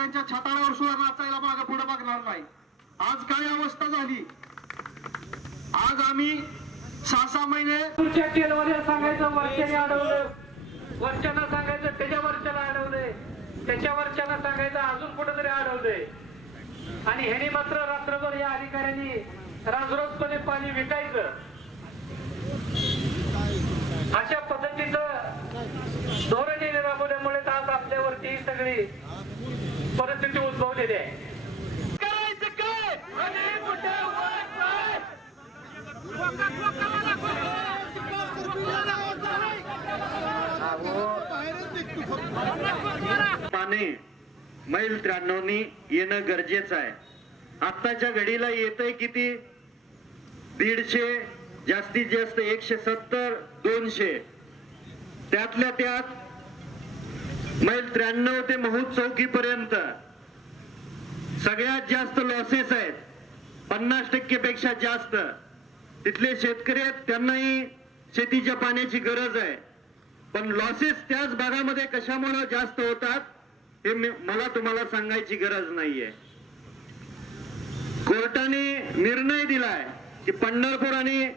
अधिकाऱ्यांच्या छाताळावर सुद्धा नाचायला मागे पुढे बघणार नाही. आज काय अवस्था झाली? आज आम्ही सहा सहा महिने सांगायचं वर्षाने अडवलं. वर्षांना सांगायचं त्याच्या वर्षाला अडवलंय त्याच्या वरच्यानं सांगायचं अजून कुठेतरी अडवलंय आणि ह्याने मात्र रात्रभर या अधिकाऱ्यांनी राजरोजपणे पाणी विकायचं परिस्थिती उद्भवलेली आहे. करायचं काय? आणि कुठं वर काय? पाणी मैल त्र्याण्णवनी येणं गरजेचं आहे. आत्ताच्या घडीला येतंय किती? दीडशे जास्तीत जास्त एकशे सत्तर दोनशे. त्यातल्या त्यात मैल त्र्याण्णव ते महूद चौकी पर्यंत सगळ्यात जास्त लॉसेस आहेत. पन्नास टक्के पेक्षा जास्त. तिथले शेतकरी आहेत त्यांनाही शेतीच्या पाण्याची गरज आहे. पण लॉसेस त्याच भागामध्ये कशामुळे जास्त होतात हे मला तुम्हाला सांगायची गरज नाहीये. कोर्टाने निर्णय दिलाय की पंढरपूर आणि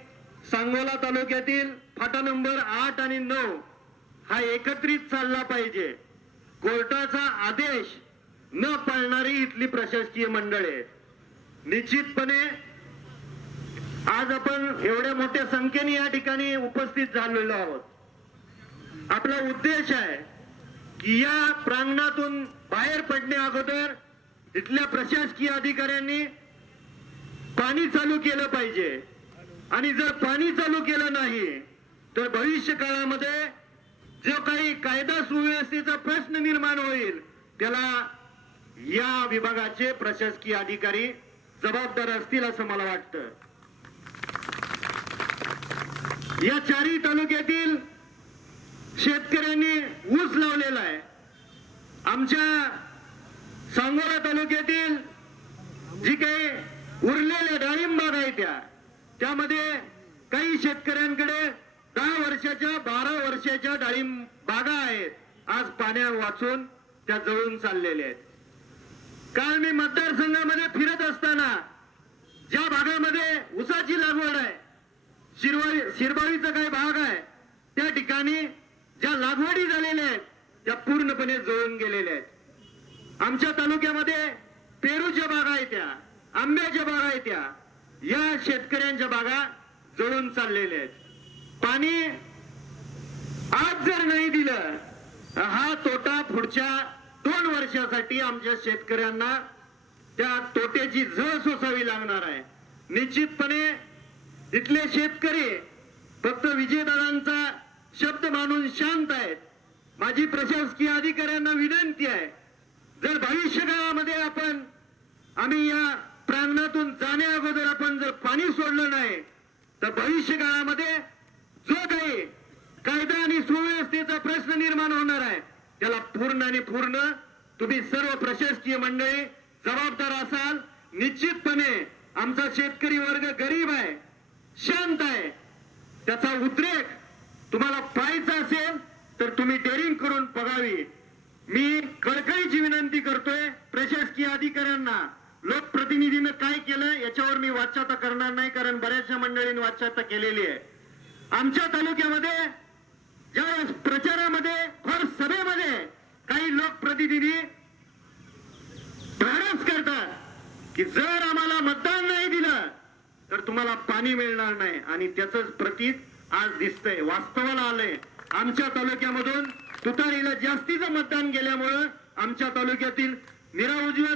सांगोला तालुक्यातील फाटा नंबर आठ आणि नऊ हा एकत्रित चालला पाहिजे. कोर्टाचा आदेश न पाळणारी इथली प्रशासकीय मंडळे निश्चितपणे आज आपण एवढ्या मोठ्या संख्येने या ठिकाणी उपस्थित झालेलो आहोत. आपला उद्देश आहे की या प्रांगणातून बाहेर पडणे अगोदर इथल्या प्रशासकीय अधिकाऱ्यांनी पाणी चालू केलं पाहिजे. आणि जर पाणी चालू केलं नाही तर भविष्य काळामध्ये जो काही कायदा सुव्यवस्थेचा प्रश्न निर्माण होईल त्याला या विभागाचे प्रशासकीय अधिकारी जबाबदार असतील असं मला वाटतं. या चारही तालुक्यातील शेतकऱ्यांनी ऊस लावलेला आहे. आमच्या सांगोला तालुक्यातील जी काही उरलेल्या डाळिंबाग आहे त्या त्यामध्ये काही शेतकऱ्यांकडे दहा वर्षाच्या बारा वर्षाच्या डाळिंब बागा आहेत. आज पाण्या वाचून त्या जळून चाललेल्या आहेत. काल मी मतदारसंघामध्ये फिरत असताना ज्या भागामध्ये ऊसाची लागवड आहे शिरवाई शिरबाळीचा काही भाग आहे त्या ठिकाणी ज्या लागवडी झालेल्या आहेत त्या पूर्णपणे जळून गेलेल्या आहेत. आमच्या तालुक्यामध्ये पेरूच्या बागा आहेत त्या आंब्याच्या बागा आहेत त्या. या शेतकऱ्यांच्या बागा जळून चाललेल्या आहेत. पाणी आज जर नाही दिलं हा तोटा पुढच्या दोन वर्षासाठी आमच्या शेतकऱ्यांना त्या तोट्याची झळ सोसावी लागणार आहे. निश्चितपणे इथले शेतकरी फक्त विजयदादांचा शब्द मानून शांत आहेत. माझी प्रशासकीय अधिकाऱ्यांना विनंती आहे जर भविष्य काळामध्ये आपण आम्ही या प्रांगणातून जाण्या अगोदर आपण जर पाणी सोडलं नाही तर भविष्य काळामध्ये सुव्यवस्थेचा प्रश्न निर्माण होणार आहे. त्याला पूर्ण आणि पूर्ण तुम्ही सर्व प्रशासकीय मंडळी जबाबदार असाल निश्चितपणे आमचा शेतकरी वर्ग गरीब आहे शांत आहे. त्याचा उद्रेक तुम्हाला पाहायचा असेल तर तुम्ही डेअरिंग करून बघावी. मी कळकळीची विनंती करतोय प्रशासकीय अधिकाऱ्यांना. लोकप्रतिनिधीनं काय केलं याच्यावर मी वाच्यता करणार नाही कारण बऱ्याचशा मंडळींनी वाच्यता केलेली आहे. आमच्या तालुक्यामध्ये ज्या प्रचारामध्ये फार सभेमध्ये काही लोकप्रतिनिधी धाडस करतात की जर आम्हाला मतदान नाही दिलं तर तुम्हाला पाणी मिळणार नाही. आणि त्याच प्रतीक आज दिसतंय वास्तवाला आलंय. आमच्या तालुक्यामधून तुतारीला जास्तीचं मतदान गेल्यामुळं आमच्या तालुक्यातील निरा उजव्या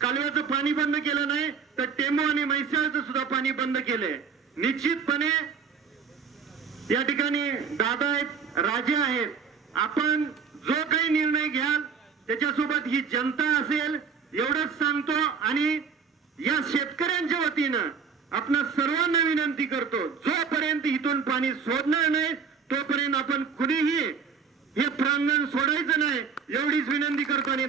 कालव्याचं पाणी बंद केलं नाही तर टेंबू आणि म्हैसाळचं सुद्धा पाणी बंद केलंय. निश्चितपणे या ठिकाणी दादा आहेत राजे आहेत. आपण जो काही निर्णय घ्याल त्याच्यासोबत ही जनता असेल एवढंच सांगतो आणि या शेतकऱ्यांच्या वतीनं आपण सर्वांना विनंती करतो जोपर्यंत इथून पाणी सोडणार नाही तोपर्यंत आपण कुणीही हे प्रांगण सोडायचं नाही एवढीच विनंती करतो आणि